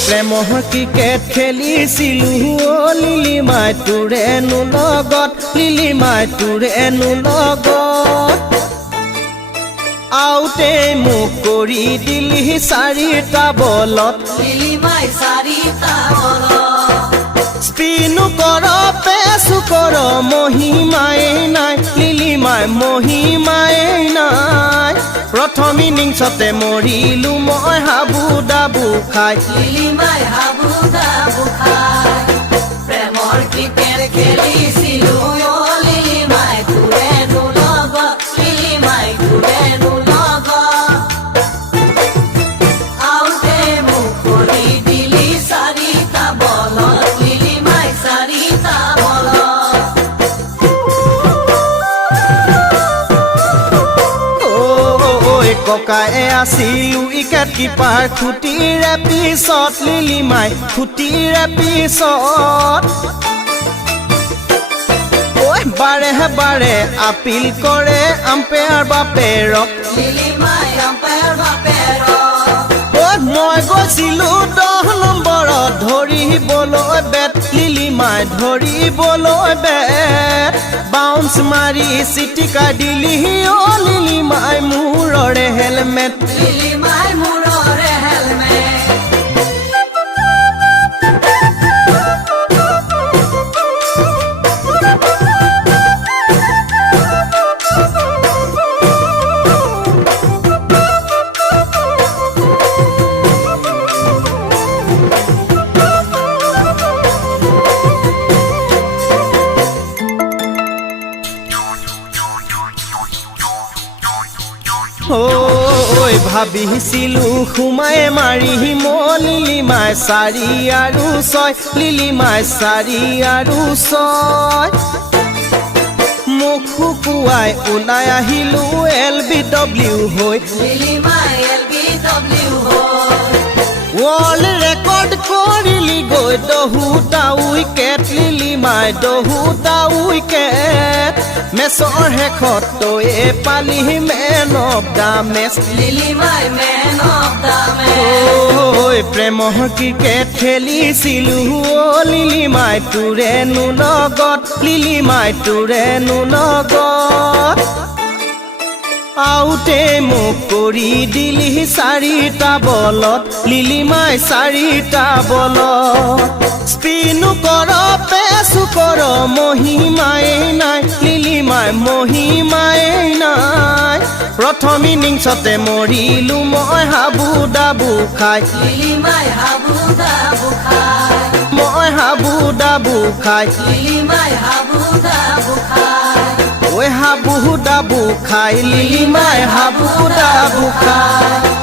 প্ৰেমৰ ক্ৰিকেট খেলিছিলোঁ লিলিমাই তোৰেনো লগত লিলিমাই তোৰেনো লগত আউতে মোক কৰি দিলি চাৰিটা বলত লিলিমাই চাৰিটা বলত স্পিনো কৰ পেছো কৰ মহিমাই নাই লিলিমাই মহিমাই নাই প্ৰথম ইনিংছতে মৰিলো মই হাবু দাবু খাই লিলিমাই হাবু দাবু খাই প্ৰেমৰ ক্ৰিকেট খেলিছিলো লিলিমাই তোৰেনো লগত লিলিমাই তোৰেনো লগত আউতে মোক কৰি দিলি চাৰিটা বলত লিলিমাই চাৰিটা বলত ককায়ে আছিলো উইকেট কিপাৰ খুটিৰে পিছত লিলিমাই খুটিৰে পিছত বাৰে বাৰে আপিল কৰে আম্পায়াৰ বাপেৰক লিলিমাই আম্পায়াৰ বাপেৰক মই গৈছিলো 10 নম্বৰত ধৰিবলৈ বেট লিলিমাই ধৰিবলৈ বেট বাউন্স মাৰি চিটিকাই দিলি লিলিমাই মূৰৰে হেলমেট লিলিমাই মূৰৰে হেলমেট ভাবিছিলো সোমাই মাৰি লিলিমাই 4 আৰু 6 লিলিমাই 4 আৰু 6 মুখ শুকুৱাই ওলাই আহিলো LBW হৈ লিলিমাই LBW হৈ ৱৰ্ল্ড ৰেকৰ্ড কৰিলি গৈ 10টা উইকেট লিলিমাই 10টা উইকেট মেচৰ শেষত তয়ে পালি মেন অফ দা মেচ লিলিমাই মেন অফ দা মেচ প্ৰেমৰ ক্ৰিকেট খেলিছিলো লিলিমাই তোৰেনো লগত লিলিমাই তোৰেনো লগত আউতে মোক কৰি দিলি চাৰিটা বলত লিলিমাই চাৰিটা বলত স্পিনো কৰ পেছো কৰ মহিমাই নাই লিলিমাই মহিমাই নাই প্ৰথম ইনিংছতে মৰিলো মই হাবু দাবু খাই লিলিমাই হাবু দাবু খাই মই হাবু দাবু খাই লিলিমাই হাবু দাবু খাই হাবু দাবু খাই লিলিমাই হাবু দাবু খাই